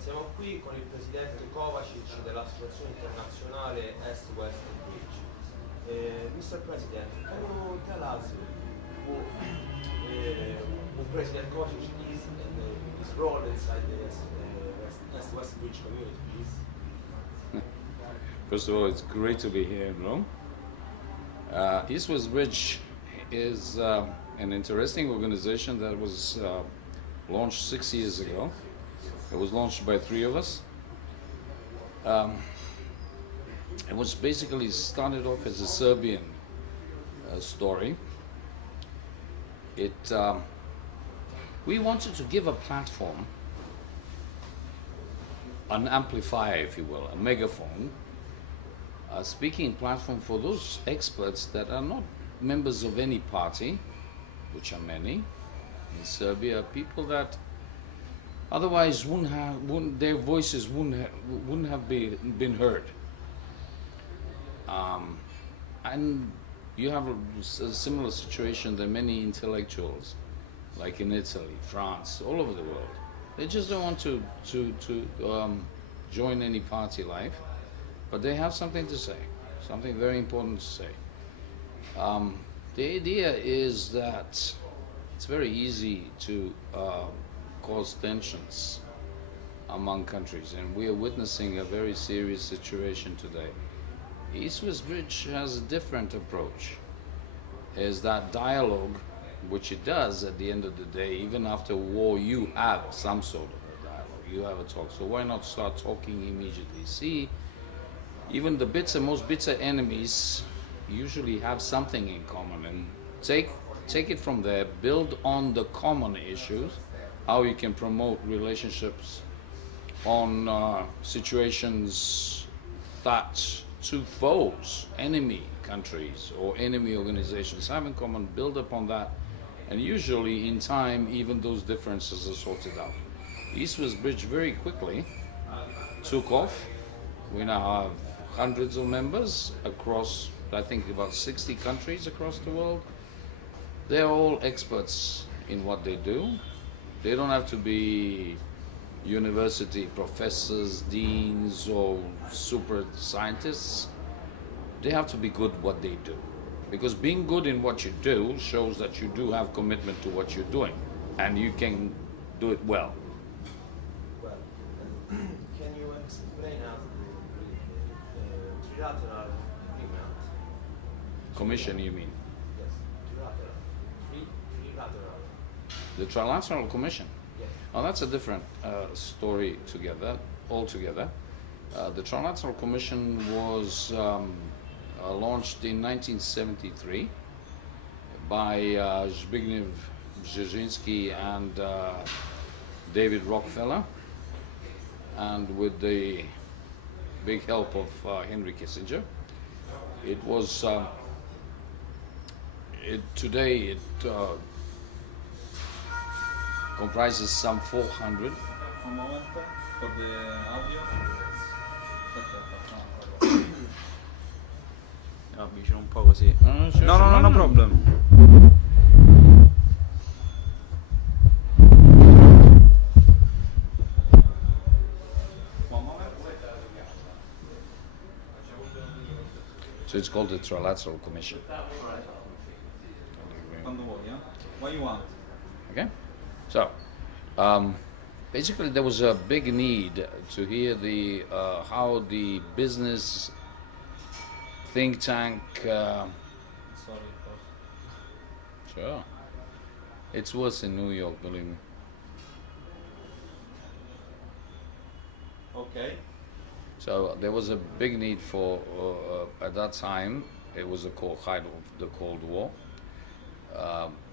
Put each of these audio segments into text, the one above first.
Siamo qui con il presidente Kovačić dell'Associazione Internazionale Est-West Bridge. Mr. President, can you tell us who President Kovačić is and his role inside the Est-West Bridge community, please? First of all, it's great to be here in Rome. East-West Bridge is an interesting organization that was launched 6 years ago. It was launched by 3 of us. It was basically started off as a Serbian story. We wanted to give a platform, an amplifier, if you will, a megaphone, a speaking platform for those experts that are not members of any party, which are many in Serbia, people that otherwise their voices wouldn't have been heard. And you have a similar situation. There are many intellectuals, like in Italy, France, all over the world. They just don't want to join any party life, but they have something to say, something very important to say. The idea is that it's very easy to cause tensions among countries, and we are witnessing a very serious situation today. East-West Bridge has a different approach. Is that dialogue, which it does at the end of the day, even after war, you have some sort of a dialogue, you have a talk. So why not start talking immediately? See, even the most bitter enemies usually have something in common, and take it from there, build on the common issues, how you can promote relationships on situations that two foes, enemy countries or enemy organizations have in common, build upon that, and usually in time even those differences are sorted out. East-West Bridge very quickly took off. We now have hundreds of members across, I think, about 60 countries across the world. They're all experts in what they do. They don't have to be university professors, deans, or super scientists. They have to be good at what they do. Because being good in what you do shows that you do have commitment to what you're doing, and you can do it well. Well, can you explain us the trilateral agreement? Commission, you mean? Yes, trilateral. The Trilateral Commission? Yes. Oh, that's a different story altogether. The Trilateral Commission was launched in 1973 by Zbigniew Brzezinski and David Rockefeller, and with the big help of Henry Kissinger. It was today comprises some 400. Un moment for the audio. Avvicino un po' così. No problem. So it's called the Trilateral Commission. Quando vuoi, eh? What you want? Okay? So, basically there was a big need to hear the how the business think tank. Sorry. Sure. It's worse in New York, believe me. Okay. So there was a big need for, at that time, it was the height of the Cold War,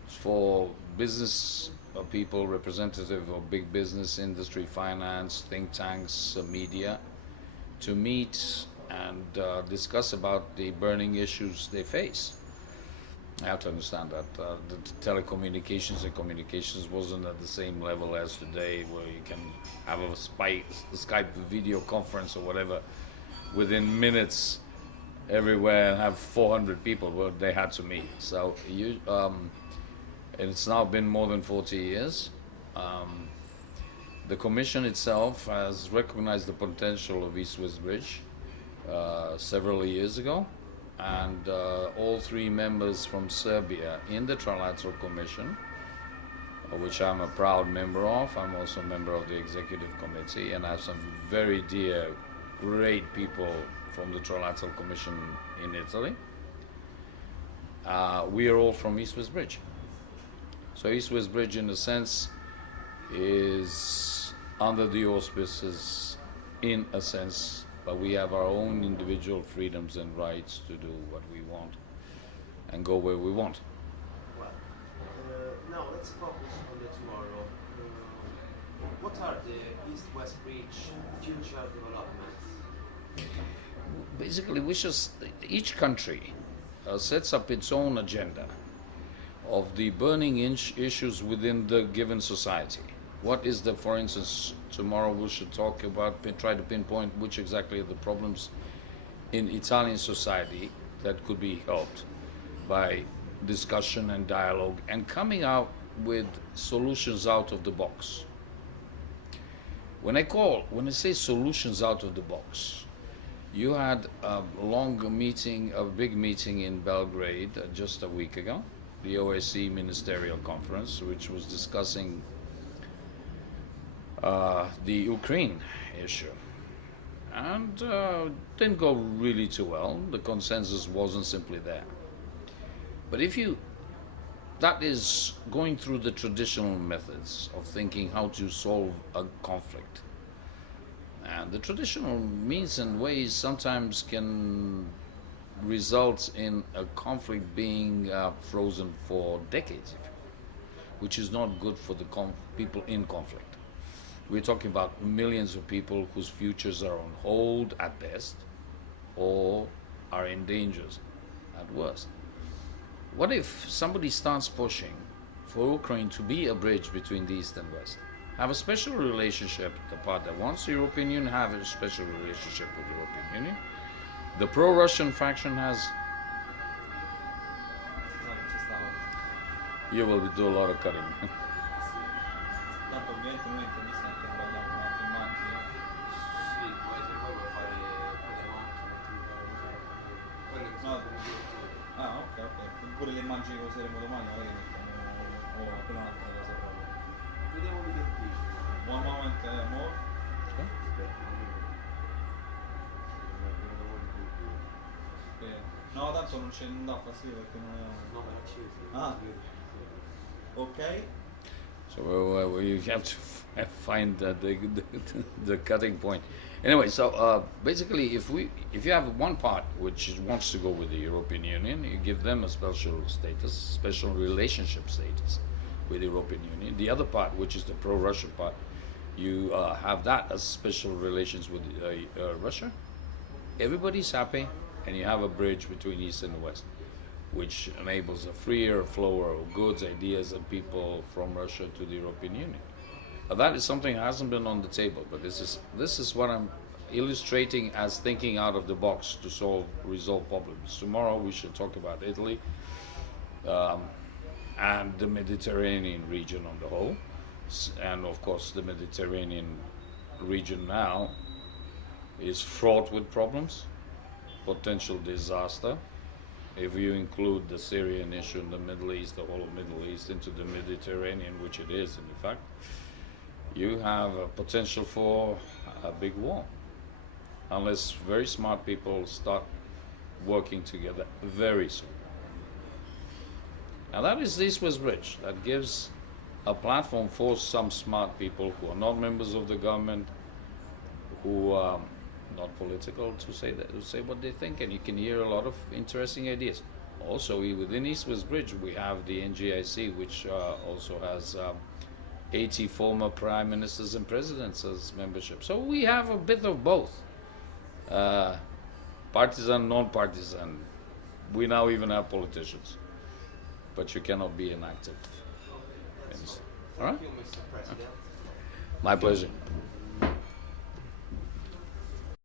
for business people, representative of big business, industry, finance, think tanks, media, to meet and discuss about the burning issues they face. I have to understand that the telecommunications and communications wasn't at the same level as today, where you can have a Skype video conference or whatever within minutes everywhere and have 400 people. Well, they had to meet. So and it's now been more than 40 years. The Commission itself has recognized the potential of East West Bridge several years ago, and all three members from Serbia in the Trilateral Commission, which I'm a proud member of. I'm also a member of the Executive Committee, and I have some very dear, great people from the Trilateral Commission in Italy. We are all from East West Bridge. So East West Bridge, in a sense, is under the auspices, in a sense, but we have our own individual freedoms and rights to do what we want and go where we want. Well, now let's focus on the tomorrow. What are the East-West Bridge future developments? Basically, each country sets up its own agenda of the burning issues within the given society. What is the, for instance, tomorrow we should talk about, try to pinpoint which exactly are the problems in Italian society that could be helped by discussion and dialogue and coming out with solutions out of the box. When I say solutions out of the box, you had a big meeting in Belgrade just a week ago, the OSCE Ministerial Conference, which was discussing the Ukraine issue. And didn't go really too well. The consensus wasn't simply there. But that is going through the traditional methods of thinking how to solve a conflict. And the traditional means and ways sometimes can result in a conflict being frozen for decades, which is not good for the people in conflict. We're talking about millions of people whose futures are on hold at best or are in danger at worst. What if somebody starts pushing for Ukraine to be a bridge between the East and West? Have a special relationship, the part that wants the European Union, have a special relationship with the European Union. The pro-Russian faction has... You will do a lot of cutting. Tanto ovviamente noi intervista anche parliamo con altre immagini. Sì, poi se poi vuoi fare, potremo anche mettere quelle che sono come direttive. Ah, ok. Pure le immagini che useremo domani magari mettiamo appena un'altra cosa proprio. Vediamo video qui. One moment more. Aspetta, No, tanto non dà fastidio perché non è... no, ma accesi. Ah. Ok. So you have to find the cutting point. Anyway, so basically, if you have one part which wants to go with the European Union, you give them a special status, special relationship status with the European Union. The other part, which is the pro-Russian part, you have that as special relations with Russia. Everybody's happy, and you have a bridge between East and West, which enables a freer flow of goods, ideas, and people from Russia to the European Union. That is something that hasn't been on the table, but this is what I'm illustrating as thinking out of the box to resolve problems. Tomorrow we should talk about Italy and the Mediterranean region on the whole, and of course the Mediterranean region now is fraught with problems, potential disaster. If you include the Syrian issue in the Middle East, the whole Middle East into the Mediterranean, which it is in fact, you have a potential for a big war, unless very smart people start working together very soon. And that is the East-West Bridge. That gives a platform for some smart people who are not members of the government, who are not political, to say what they think, and you can hear a lot of interesting ideas. Also, within East-West Bridge, we have the NGIC, which also has 80 former prime ministers and presidents as membership. So we have a bit of both, partisan, non-partisan. We now even have politicians, but you cannot be inactive. That's All right? Thank you, Mr. President. My pleasure.